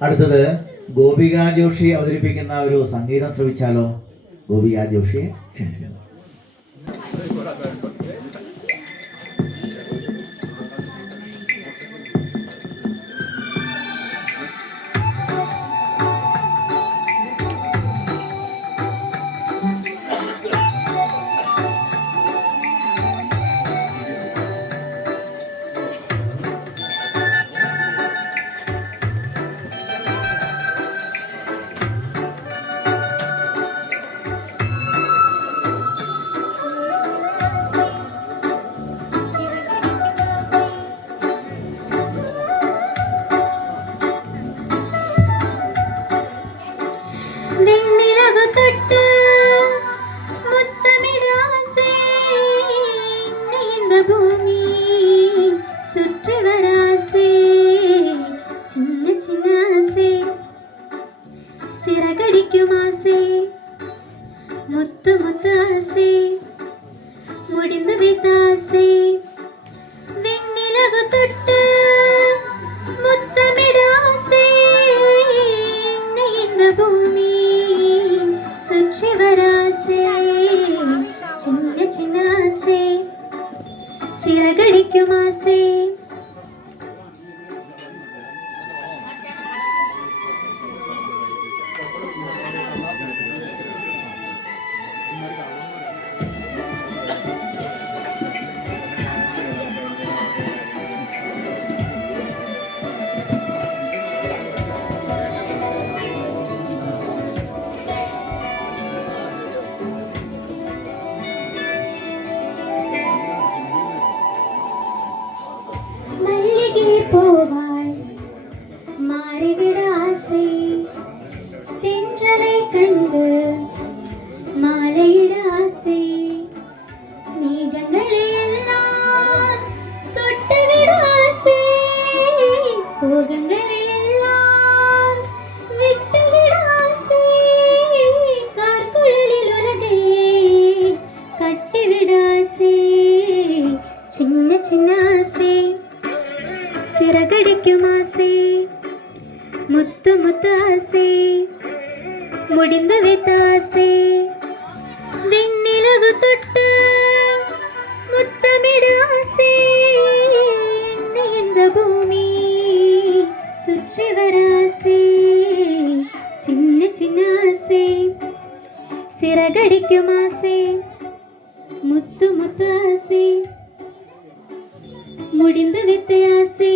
അടുത്തത് ഗോപിക ജോഷി അവതരിപ്പിക്കുന്ന ഒരു സംഗീതം ശ്രവിച്ചാലോ? ഗോപിക ജോഷിയെ ക്ഷണിക്കുന്നു. முத்து முத்து ஆசை முடிந்து வைத்த ஆசை விண்ணிலவு தொட்டு முத்தமிடு ஆசை இந்த பூமி சுற்றி வர ஆசை சின்ன சின்ன ஆசை சிறகடிக்கும் ஆசை முத்து முத்து ஆசை முடிந்து வைத்த ஆசை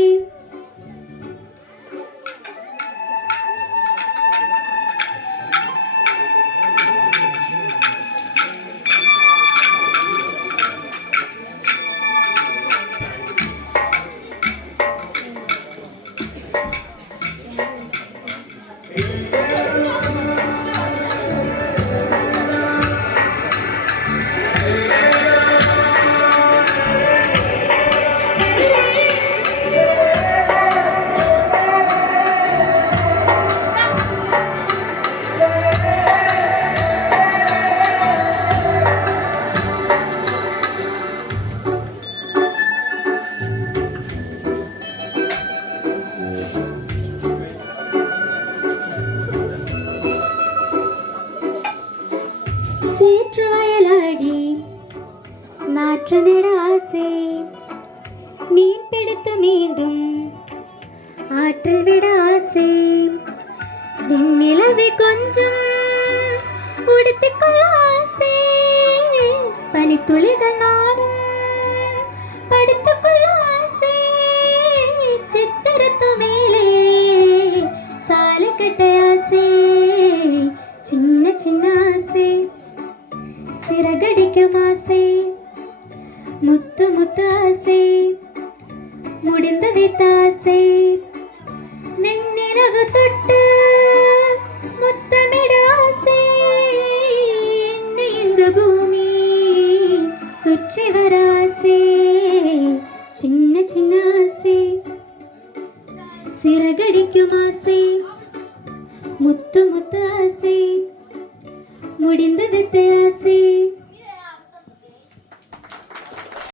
சேற்று வயலாடி நாற்று நட ஆசை மீன் பிடித்து மீண்டும் ஆற்றில் விட ஆசை விண்ணிலவை கொஞ்சம் உடுத்திக்கொள்ள ஆசை பனித்துளிகள் நாடும் படுத்துக்கொள்ள ஆசை சித்திரத்து மேலே சாலை கட்ட ஆசை சின்ன சின்ன ஆசை சிறகடிக்கும் ஆசை முத்து முத்து ஆசை முடிந்து வைத்த ஆசை வெண்ணிலவு தொட்டு முத்தமிடு ஆசை இந்த பூமி சுற்றி வர ஆசை சின்ன சின்ன ஆசை சிறகடிக்கும் ஆசை முத்து